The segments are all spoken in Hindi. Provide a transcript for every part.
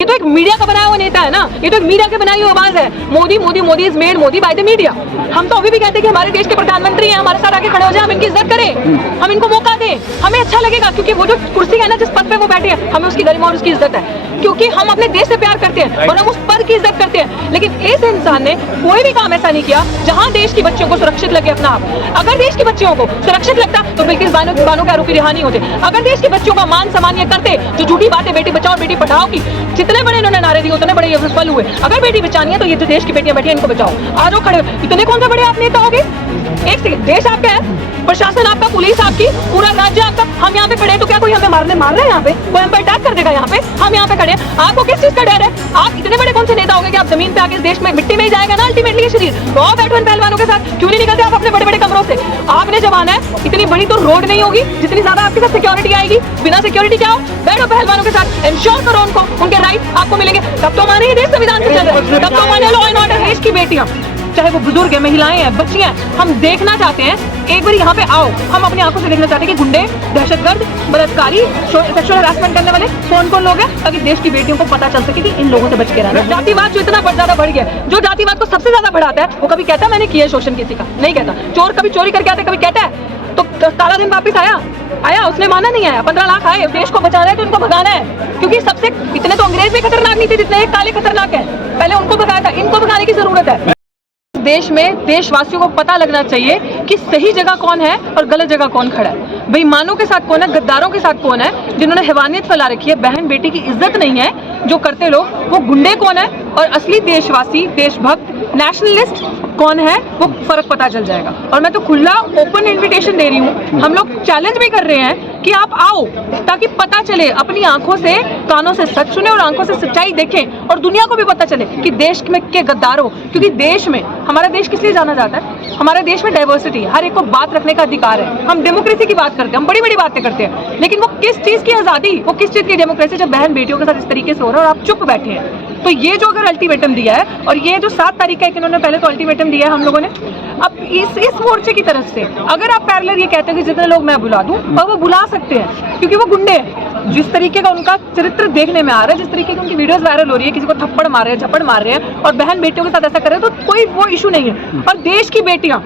ये तो एक मीडिया का बनाया हुआ नेता है ना, ये तो एक मीडिया की बनाई हुई आवाज है। Modi Modi Modi is made Modi by the media. हम तो अभी भी कहते हैं कि हमारे देश के प्रधानमंत्री हैं, हमारे साथ आके खड़े हो जाए, हम इनकी इज्जत करें, हम इनको मौका दें, हमें अच्छा लगेगा। क्योंकि वो जो कुर्सी है ना, जिस पद पे वो बैठे हैं, हमें उसकी गरिमा और उसकी इज्जत है, क्योंकि हम अपने देश से प्यार करते हैं और हम उस पद की इज्जत करते हैं। लेकिन इस इंसान ने कोई भी काम ऐसा नहीं किया जहां देश की बच्चियों को सुरक्षित लगे अपना आप। अगर देश की बच्चियों को सुरक्षित लगता तो बिल्कुल बानों के आरोपी रिहा नहीं होते। अगर देश की बच्चियों का मान सम्मान ये करते, जो झूठी बातें बेटी बचाओ बेटी पढ़ाओ की जितने बड़े इन्होंने नारे दिए उतने बड़े ये विफल हुए। अगर बेटी बचानी है तो ये जो देश की बेटियां बैठी हैं इनको बचाओ। आज वो खड़े इतने कौन से बड़े आप नेता होगे? एक सेकंड, देश आपका है, प्रशासन आपका, पुलिस आपकी, पूरा राज्य आपका। हम यहाँ पे खड़े हैं तो क्या कोई हमें मार रहा है? यहाँ पे कोई हम पे अटैक कर देगा? यहाँ पे हम यहाँ पे खड़े हैं, आपको किस चीज का डर है? आप इतने बड़े कौन से नेता होंगे कि आप जमीन पे आके इस देश में मिट्टी में ही जाएगा ना अल्टीमेटली ये शरीर। तो बैठो इन पहलवानों के साथ, क्यों नहीं निकलते आप अपने बड़े बड़े कमरों से? आपने जब आना है इतनी बड़ी तो रोड नहीं होगी जितनी ज्यादा आपके साथ सिक्योरिटी आएगी। बिना सिक्योरिटी क्या हो? बैठो पहलवानों के साथ, इंश्योर करो उनको उनके राइट आपको मिलेंगे। तब तो माने ये देश संविधान से चल रहा है, तब तो माने लॉ एंड ऑर्डर। देश की बेटियां चाहे वो बुजुर्ग है, महिलाएं हैं, बच्चियां, हम देखना चाहते हैं, एक बार यहाँ पे आओ। हम अपनी आंखों से देखना चाहते हैं कि गुंडे, दहशतगर्द, बलात्कारी, सेक्सुअल हरासमेंट करने वाले कौन कौन लोग हैं, ताकि देश की बेटियों को पता चल सके कि इन लोगों से बच के रहना। जातिवाद जो इतना ज्यादा बढ़ गया, जो जातिवाद को सबसे ज्यादा बढ़ाता है, वो कभी कहता है मैंने किया शोषण किसी का? नहीं कहता। चोर कभी चोरी करके आता है? कभी कहता है? तो काला दिन वापिस आया उसने माना नहीं आया। 15 लाख आए, देश को बचाना है तो इनको भगाना है, क्योंकि सबसे इतने तो अंग्रेज भी खतरनाक नहीं थे जितने एक काले खतरनाक है। पहले उनको भगाया था, इनको भगाने की जरूरत है। देश में देशवासियों को पता लगना चाहिए कि सही जगह कौन है और गलत जगह कौन खड़ा है। बेईमानों के साथ कौन है, गद्दारों के साथ कौन है, जिन्होंने हैवानियत फैला रखी है, बहन बेटी की इज्जत नहीं है जो करते लोग, वो गुंडे कौन है और असली देशवासी, देशभक्त, नेशनलिस्ट कौन है, वो फर्क पता चल जाएगा। और मैं तो खुला ओपन इन्विटेशन दे रही हूँ, हम लोग चैलेंज भी कर रहे हैं कि आप आओ, ताकि पता चले, अपनी आंखों से कानों से सच सुने और आंखों से सच्चाई देखें और दुनिया को भी पता चले कि देश में के गद्दार हो। क्योंकि देश में, हमारा देश किस लिए जाना जाता है? हमारे देश में डाइवर्सिटी, हर एक को बात रखने का अधिकार है। हम डेमोक्रेसी की बात करते हैं, हम बड़ी बड़ी बातें करते हैं, लेकिन वो किस चीज की आजादी, वो किस चीज की डेमोक्रेसी जब बहन बेटियों के साथ इस तरीके से हो रहा है और आप चुप बैठे हैं? तो ये जो अगर अल्टीमेटम दिया है, और ये जो 7 तारीख का एक इन्होंने पहले तो अल्टीमेटम दिया है हम लोगों ने, अब इस मोर्चे की तरफ से अगर आप पैरेलल ये कहते हैं कि जितने लोग मैं बुला दूं, और वो बुला सकते हैं, क्योंकि वो गुंडे हैं। जिस तरीके का उनका चरित्र देखने में आ रहा है, जिस तरीके की उनकी वीडियोस वायरल हो रही है, किसी को थप्पड़ मार रहे हैं, झपड़ मार रहे हैं और बहन बेटियों के साथ ऐसा कर रहे हैं, तो कोई वो इशू नहीं है। और देश की बेटियां,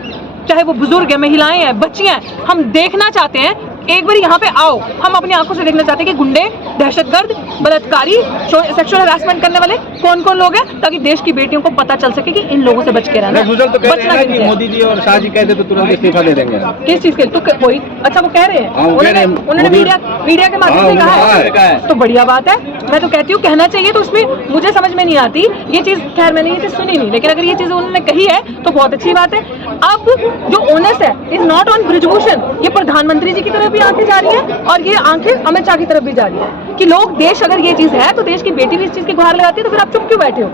चाहे वो बुजुर्ग है, महिलाएं हैं, बच्चियां हैं, हम देखना चाहते हैं, एक बार यहाँ पे आओ। हम अपनी आंखों से देखना चाहते हैं कि गुंडे, दहशतगर्द, बलात्कारी, सेक्सुअल हरासमेंट करने वाले कौन कौन लोग हैं, ताकि देश की बेटियों को पता चल सके कि इन लोगों से बच के रहना। तो बचना कि मोदी जी और शाह जी कहते तो तुरंत इस्तीफा दे देंगे। किस चीज के? तो कोई अच्छा वो कह रहे हैं, उन्होंने मीडिया के माध्यम से कहा है, तो बढ़िया बात है। मैं तो कहती हूँ कहना चाहिए, तो उसमें मुझे समझ में नहीं आती ये चीज। खैर मैंने ये चीज सुनी नहीं, लेकिन अगर ये चीज उन्होंने कही है तो बहुत अच्छी बात है। अब जो ओनस है इज नॉट ऑन ब्रिजभूषण, ये प्रधानमंत्री जी की तरफ भी आंखें जा रही है और ये आंखें अमित शाह की तरफ भी जा रही है कि लोग, देश अगर ये चीज है तो देश की बेटी भी इस चीज की गुहार लगाती है, तो फिर आप चुप क्यों बैठे हो?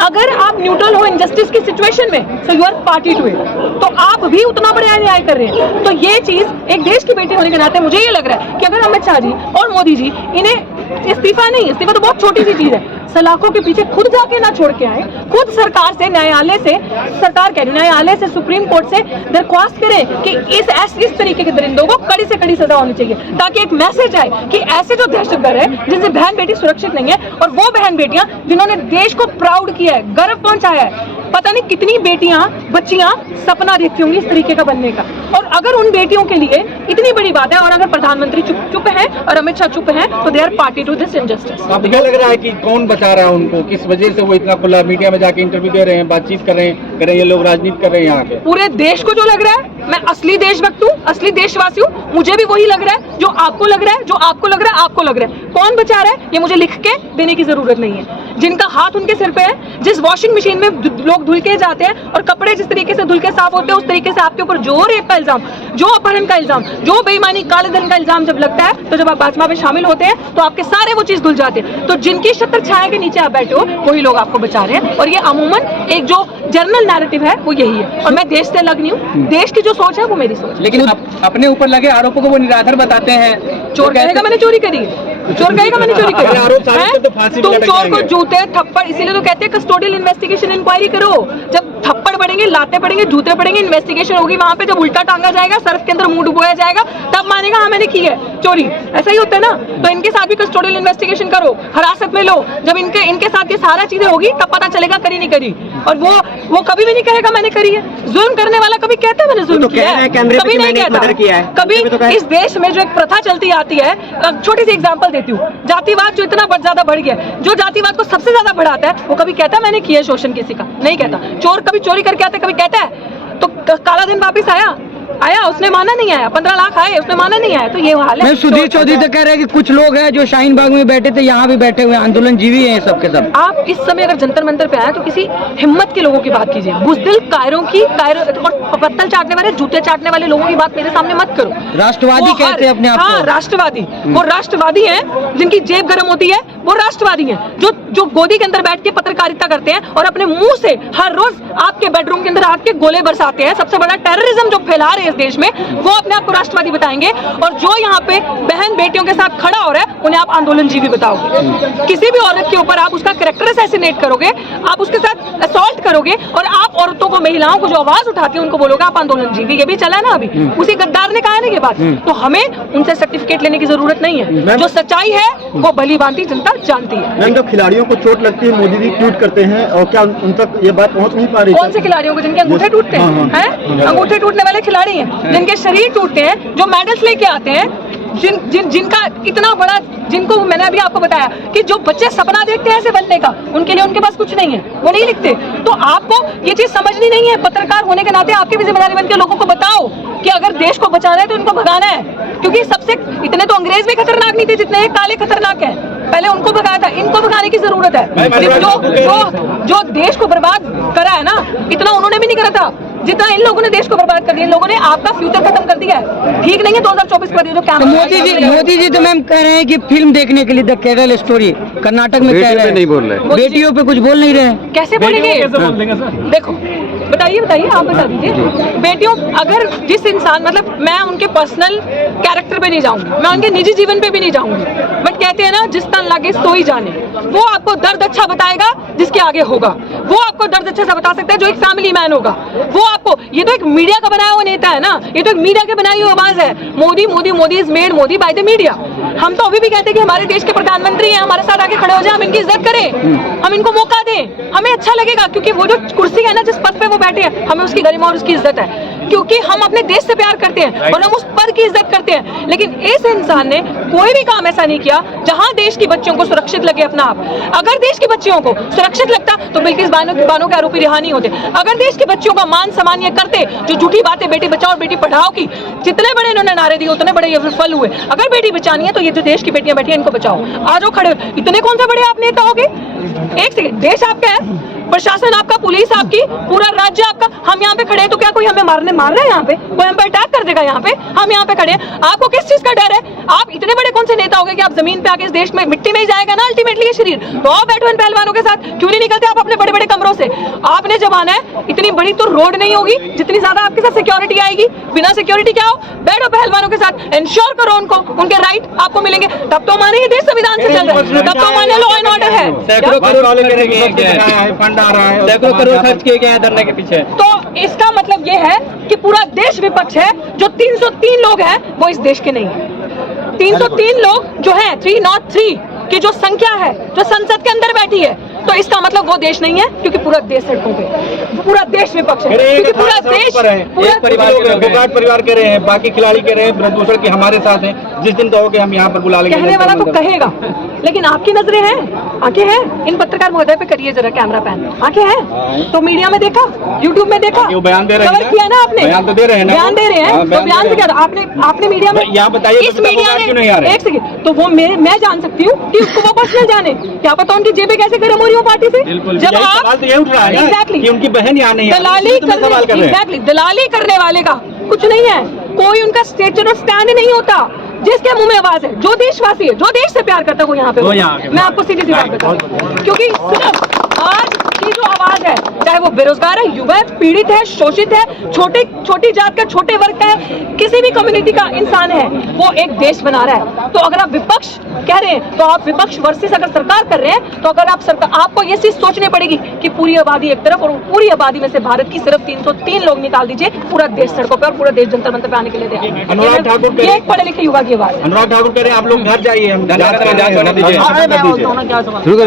अगर आप न्यूट्रल हो इनजस्टिस की सिचुएशन में, so you are party to it, तो आप भी उतना बड़ा न्याय कर रहे हैं। तो ये चीज एक देश की बेटी होने के नाते मुझे ये लग रहा है कि अगर अमित शाह जी और मोदी जी इन्हें इस्तीफा नहीं, इस्तीफा तो बहुत छोटी सी चीज है, सलाखों के पीछे खुद जाके ना छोड़ के आए, खुद सरकार से, न्यायालय से, सरकार कह रही न्यायालय से, सुप्रीम कोर्ट से दरख्वास्त करें कि इस तरीके के दरिंदों को कड़ी से कड़ी सजा होनी चाहिए, ताकि एक मैसेज आए कि ऐसे जो दहशतगर्द है जिनसे बहन बेटी सुरक्षित नहीं है, और वो बहन बेटियां जिन्होंने देश को प्राउड किया है, गर्व पहुंचाया है, पता नहीं कितनी बेटियां, बच्चियां सपना देखती होंगी इस तरीके का बनने का। और अगर उन बेटियों के लिए इतनी बड़ी बात है, और अगर प्रधानमंत्री चुप है और अमित शाह चुप है, तो they are party to this injustice. आपको क्या लग रहा है कि कौन बचा रहा है उनको? किस वजह से वो इतना खुला मीडिया में जाके इंटरव्यू दे रहे हैं, बातचीत कर रहे हैं, ये लोग राजनीति कर रहे हैं यहाँ के? पूरे देश को जो लग रहा है, मैं असली देशभक्त हूँ, असली देशवासी हूँ, मुझे भी वही लग रहा है जो आपको लग रहा है, जो आपको लग रहा है, आपको लग रहा है। कौन बचा रहा है ये मुझे लिख के देने की जरूरत नहीं है। जिनका हाथ उनके सिर पे है, जिस वॉशिंग मशीन में लोग धुल के जाते हैं और कपड़े जिस तरीके से धुल के साफ होते हैं, उस तरीके से आपके ऊपर जो रेप का इल्जाम, जो अपहरण का इल्जाम, जो बेईमानी, काले धन का इल्जाम जब लगता है, तो जब आप भाजपा में शामिल होते हैं तो आपके सारे वो चीज धुल जाते हैं। तो जिनकी छत्र छाया के नीचे आप बैठे हो, वही लोग आपको बचा रहे हैं। और ये अमूमन एक जो जनरल नैरेटिव है वो यही है, और मैं देश से अलग नहीं हूँ। देश की जो सोच है वो मेरी सोच है। लेकिन अपने ऊपर लगे आरोपों को वो निराधार बताते हैं। चोर कहेगा मैंने चोरी करी, चोर कहेगा मैंने चोरी करी आरोप साबित तो फांसी है? तुम चोर को जूते थप्पड़, इसीलिए तो कहते हैं कस्टोडियल इन्वेस्टिगेशन इंक्वायरी करो। जब थप्पड़ पड़ेंगे, लाते पड़ेंगे, जूते पड़ेंगे, इन्वेस्टिगेशन होगी, वहां पे जब उल्टा टांगा जाएगा, सर्फ के अंदर मुंह डुबोया जाएगा, तब मानेगा हाँ मैंने की है चोरी। ऐसा ही होता है ना। तो इनके साथ भी कस्टोडियल इन्वेस्टिगेशन करो, हिरासत में लो। जब इनके साथ ये सारा चीजें होगी तब पता चलेगा करी नहीं करी। और वो कभी भी नहीं कहेगा मैंने करी है। जुल्म करने वाला कभी कहता है मैंने जुल्म किया है? कभी नहीं कहता। कभी इस देश में जो एक प्रथा चलती आती है, छोटी सी एग्जांपल देती हूँ, जातिवाद जो इतना ज्यादा बढ़ गया, जो जातिवाद को सबसे ज्यादा बढ़ाता है, वो कभी कहता है मैंने किया शोषण किसी का? नहीं कहता। चोर कभी चोरी करके आता है? कभी कहता है? तो काला दिन वापिस आया, उसने माना नहीं आया। 15 लाख आए, उसने माना नहीं आया। तो ये हाल है। सुधीर चौधरी तो कह रहे हैं कि कुछ लोग हैं जो शाहीन बाग में बैठे थे, यहाँ भी बैठे हुए आंदोलन जीवी हैं सब के सब। आप इस समय अगर जंतर मंतर पे आए तो किसी हिम्मत के लोगों की बात कीजिए। बुजदिल कायरों और पत्तल चाटने वाले, जूते चाटने वाले लोगों की बात मेरे सामने मत करो। राष्ट्रवादी कहते हैं अपने आप को। हाँ, राष्ट्रवादी। वो राष्ट्रवादी हैं जिनकी जेब गर्म होती है, वो राष्ट्रवादी हैं। जो गोदी के अंदर बैठ के पत्रकारिता करते हैं और अपने मुंह से हर रोज आपके बेडरूम के अंदर आके गोले बरसाते हैं। सबसे बड़ा टेररिज्म जो फैला रहे हैं इस देश में, वो अपने आप को राष्ट्रवादी बताएंगे। और जो यहाँ पे बहन बेटियों के साथ खड़ा हो रहा है, उन्हें आप आंदोलनजीवी बताओगे। किसी भी औरत के ऊपर आप उसका कैरेक्टर असैसिनेट करोगे, आप उसके साथ असॉल्ट करोगे, और आप औरतों को, महिलाओं को जो आवाज उठाती है उनको बोलोगे आप आंदोलनजीवी। ये भी चला है ना अभी, उसी गद्दार ने कहा है ना ये बात। तो हमें उनसे सर्टिफिकेट लेने की जरूरत नहीं है। जो सच्चाई है वो भली भांति जनता जानती है। मैम, जब खिलाड़ियों को चोट लगती है, मोदी जी ट्वीट करते हैं, और क्या उन तक ये बात पहुंच नहीं पा रही? कौन से खिलाड़ियों को? जिनके अंगूठे टूटते हैं? अंगूठे टूटने वाले खिलाड़ी हैं, जिनके शरीर टूटते हैं, जो मेडल्स लेके आते हैं, जिनका इतना बड़ा, जिनको मैंने अभी आपको बताया कि जो बच्चे सपना देखते हैं ऐसे बनने का, उनके लिए उनके पास कुछ नहीं है, वो नहीं लिखते। तो आपको ये चीज समझनी नहीं है। पत्रकार होने के नाते आपकी भी जिम्मेदारी बनती है, लोगों को बताओ कि अगर देश को बचाना है तो इनको भगाना है। क्योंकि सबसे इतने तो अंग्रेज भी खतरनाक नहीं थे जितने ये काले खतरनाक है। पहले उनको भगाया था, इनको भगाने की जरूरत है। जो देश को बर्बाद करा है ना, इतना उन्होंने भी नहीं करा था जितना इन लोगों ने देश को बर्बाद कर दिया। इन लोगों ने आपका फ्यूचर खत्म कर दिया है। ठीक नहीं है 2024 कर दिया। तो मोदी जी तो मैम कह रहे हैं कि फिल्म देखने के लिए द केरल स्टोरी कर्नाटक में कह रहे हैं, नहीं बोल रहे, बेटियों पे कुछ बोल नहीं रहे। कैसे बोलेंगे? देखो बताइए आप बता दीजिए। बेटियों, अगर जिस इंसान, मतलब मैं उनके पर्सनल कैरेक्टर पे नहीं जाऊंगी, मैं उनके निजी जीवन पे भी नहीं जाऊंगी, बट कहते हैं ना जिस तन लागे सो ही जाने। वो आपको दर्द अच्छा बताएगा जिसके आगे होगा। वो आपको दर्द अच्छा सा बता सकता है जो एक फैमिली मैन होगा। वो आपको, ये तो एक मीडिया का बनाया हुआ नेता है ना, ये तो एक मीडिया के बनाई हुई आवाज है। Modi Modi Modi is made Modi by the media. हम तो अभी भी कहते हैं कि हमारे देश के प्रधानमंत्री हैं, हमारे साथ आके खड़े हो जाए, हम इनकी इज्जत करें, हम इनको मौका दें, हमें अच्छा लगेगा। क्योंकि वो जो कुर्सी है ना, जिस पद पे वो बैठे हैं, हमें उसकी गरिमा और उसकी इज्जत है। क्योंकि हम अपने देश से प्यार करते हैं और हम उस पद की इज्जत करते हैं। लेकिन इस इंसान ने कोई भी काम ऐसा नहीं किया जहां देश की बच्चियों को सुरक्षित लगे अपना आप। अगर देश की बच्चियों को सुरक्षित लगता तो बिल्किस बानो के आरोपी रिहा नहीं होते। अगर देश की बच्चियों का मान सम्मान ये करते, जो झूठी बातें बेटी बचाओ और बेटी पढ़ाओ की जितने बड़े इन्होंने नारे दिए उतने बड़े ये विफल हुए। अगर बेटी बचानी है तो ये जो देश की बेटियां बैठी हैं इनको बचाओ। आज वो खड़े, इतने कौन से बड़े आप नेता होगे? एक सेकंड, देश आपका है, प्रशासन आपका, पुलिस आपकी, पूरा राज्य आपका। हम यहाँ पे खड़े हैं तो क्या कोई हमें मार रहा है? यहाँ पे कोई हम पे अटैक कर देगा? यहाँ पे हम यहाँ पे खड़े हैं, आपको किस चीज का डर है? आप इतने बड़े कौन से नेता हो गए कि आप जमीन पे आके इस देश में मिट्टी में ही जाएगा ना अल्टीमेटली ये शरीर? तो आप बैठो इन पहलवानों के साथ, क्यों नहीं निकलते आप अपने बड़े बड़े कमरों से? आपने जब आना है, इतनी बड़ी तो रोड नहीं होगी जितनी ज्यादा आपके साथ सिक्योरिटी आएगी। बिना सिक्योरिटी क्या हो? बैठो पहलवानों के साथ, इंश्योर करो उनको, उनके राइट आपको मिलेंगे, तब तो माने ये देश संविधान से चल रहा है, तब तो माने लॉ एंड ऑर्डर है। फंड आ रहा है, करोड़ खर्च किए गए हैं धरने के पीछे। तो इसका मतलब ये है कि पूरा देश विपक्ष है। जो 303 लोग हैं वो इस देश के नहीं है। 303 लोग जो हैं, 303 की जो संख्या है, जो संसद के अंदर बैठी है, तो इसका मतलब वो देश नहीं है। क्योंकि पूरा देश सड़कों पे, पूरा देश विपक्ष है। क्योंकि पूरा देश, पूरा परिवार कह रहे हैं, बाकी खिलाड़ी कह रहे हैं दूसरे की हमारे साथ हैं, जिस दिन कहोगे हम यहाँ पर बुला लेंगे। कहने वाला तो कहेगा, लेकिन आपकी नजरें हैं, आंखें हैं। इन पत्रकार महोदय पे करिए जरा कैमरा पैन, आंखें हैं तो मीडिया में देखा, यूट्यूब में देखा, बयान दे रहे हैं, कवर किया ना आपने, बयान तो दे रहे हैं ना, बयान दे रहे हैं, तो बयान से क्या आपने मीडिया में, यहाँ बताइए इस मीडिया में, एक सेकंड, तो वो मैं जान सकती हूँ कि उसको वो पर्सनल जाने, क्या पता उनकी जेबें कैसे गर्म हो रही हो पार्टी से। जब आप ये उठ रहा है कि उनकी बहन यहाँ नहीं, दलाली करने वाले का कुछ नहीं है, कोई उनका स्टेचर और स्टैंड नहीं होता। जिसके मुंह में आवाज है, जो देशवासी है, जो देश से प्यार करता है, वो यहाँ पे, मैं आपको सीधी सी बात बताऊं। क्योंकि सिर्फ आज की जो आवाज आवाज है, चाहे वो बेरोजगार है, युवा है, पीड़ित है, शोषित है, छोटी जात का, छोटे वर्ग का है, किसी भी कम्युनिटी का इंसान है, वो एक देश बना रहा है। तो अगर आप विपक्ष कह रहे हैं, तो आप विपक्ष वर्सेस अगर सरकार कर रहे हैं, तो अगर आपको ये चीज सोचनी पड़ेगी कि पूरी आबादी एक तरफ और पूरी आबादी में से भारत की सिर्फ 303 लोग निकाल दीजिए, पूरा देश सड़कों पर और पूरा देश जंतर मंतर पे आने के लिए तैयार। अनुराग ठाकुर ये एक पढ़े लिखे युवा की आवाज है। अनुराग ठाकुर कह रहे हैं आप लोग घर जाइए, हम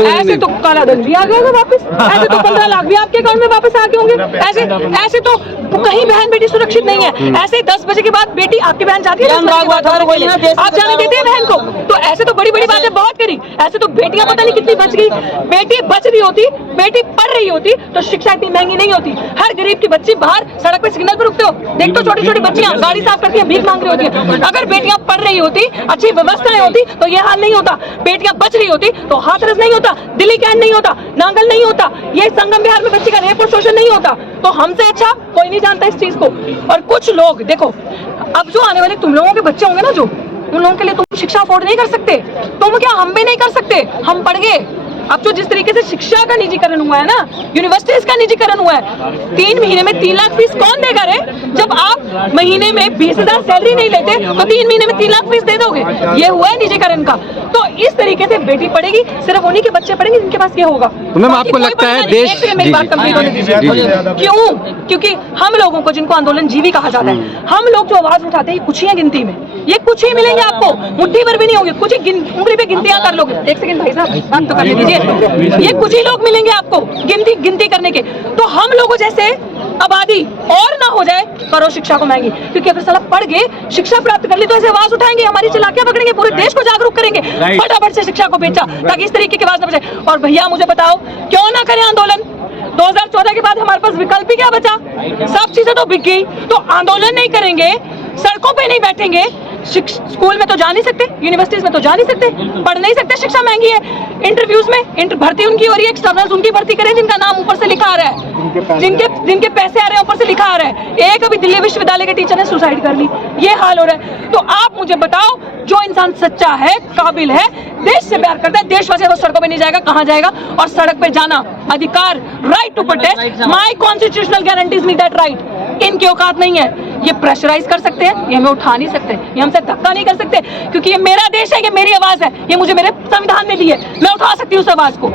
ऐसे तो काला धन भी आ गया होगा वापस, ऐसे तो 15 लाख भी आपके अकाउंट में वापस आ गए होंगे, ऐसे तो कहीं बहन बेटी सुरक्षित नहीं है। ऐसे 10 बजे के बाद बेटी आपकी बहन जाती है, आप जाने देते हैं बहन को? तो ऐसे तो बड़ी बड़ी बातें बहुत करी, ऐसे तो बेटियां पता नहीं कितनी बच गई। बेटी बच रही होती, बेटी पढ़ रही होती तो शिक्षा इतनी महंगी नहीं होती। हर गरीब की बच्ची बाहर सड़क पे सिग्नल पे रुकते हो, देखते हो छोटी छोटी बच्चियां गाड़ी साफ करती है, भीख मांग रही होती है। अगर बेटियां पढ़ रही होती, अच्छी व्यवस्थाएं होती तो ये हाल नहीं होता। बेटियां बच रही होती तो हाथरस नहीं होता, दिल्ली कैंट नहीं होता, नांगल नहीं होता, ये संगम बिहार में बच्ची का रेप और शोषण नहीं होता। तो हमसे अच्छा कोई नहीं जानता इस चीज को। और कुछ लोग देखो, अब जो आने वाले तुम लोगों के बच्चे होंगे ना, जो उन लोगों के लिए तुम शिक्षा अफोर्ड नहीं कर सकते। तुम क्या, हम भी नहीं कर सकते, हम पढ़ गए। अब जो जिस तरीके से शिक्षा का निजीकरण हुआ है ना, यूनिवर्सिटीज का निजीकरण हुआ है, 3 महीने में 3 लाख फीस कौन देगा रे? जब आप महीने में 20,000 सैलरी नहीं लेते तो 3 महीने में 3 लाख फीस दे दोगे? ये हुआ है निजीकरण का। तो इस तरीके से बेटी पढ़ेगी, सिर्फ उन्हीं के बच्चे पढ़ेंगे जिनके पास ये होगा। तो मैम आपको लगता है देश, मेरी बात कंप्लीट होने दीजिए। क्यों? क्योंकि हम लोगों को, जिनको आंदोलन जीवी कहा जाता है, हम लोग जो आवाज उठाते हैं, कुछ ही है गिनती में, ये कुछ ही मिलेंगे आपको, मुट्ठी भर भी नहीं होगी, कुछ ही उंगली पे गिनतियां कर लोगे। एक सेकंड भाई साहब, बात तो करने दीजिए। ये कुछ ही लोग मिलेंगे आपको गिनती करने के। तो हम लोगों जैसे आबादी और ना हो जाए, करो शिक्षा को महंगी। क्योंकि अगर साला पढ़ गए, शिक्षा प्राप्त कर ली, तो ऐसे आवाज उठाएंगे, हमारी चलाकियां पकड़ेंगे, पूरे देश को जागरूक करेंगे, फटाफट से शिक्षा को बेचा ताकि इस तरीके की आवाज न बचे। और भैया मुझे बताओ, क्यों ना करें आंदोलन? 2014 के बाद हमारे पास विकल्प ही क्या बचा? सब चीजें तो बिक गई। तो आंदोलन नहीं करेंगे, सड़कों पे नहीं बैठेंगे, स्कूल में तो जा नहीं सकते, यूनिवर्सिटीज में तो जा नहीं सकते, पढ़ नहीं सकते, शिक्षा महंगी है। इंटरव्यूज में भर्ती उनकी हो रही है, एक्सटर्नल्स उनकी भर्ती करें जिनका नाम ऊपर से लिखा आ रहा है, जिनके पैसे आ रहे हैं ऊपर से लिखा आ रहा है। एक अभी दिल्ली विश्वविद्यालय के टीचर ने सुसाइड कर ली, ये हाल हो रहा है। तो आप मुझे बताओ, जो इंसान सच्चा है, काबिल है, देश से प्यार करता है, देशवासी, वो सड़कों पे नहीं जाएगा, कहाँ जाएगा? और सड़क पे जाना अधिकार, right to protest, my constitutional guarantees me that right. इनकी औकात नहीं है, ये प्रेशराइज कर सकते हैं, ये हमें उठा नहीं सकते, ये हमसे धक्का नहीं कर सकते, क्योंकि ये मेरा देश है, ये मेरी आवाज है, ये मुझे मेरे संविधान ने दी है, मैं उठा सकती हूँ उस आवाज को।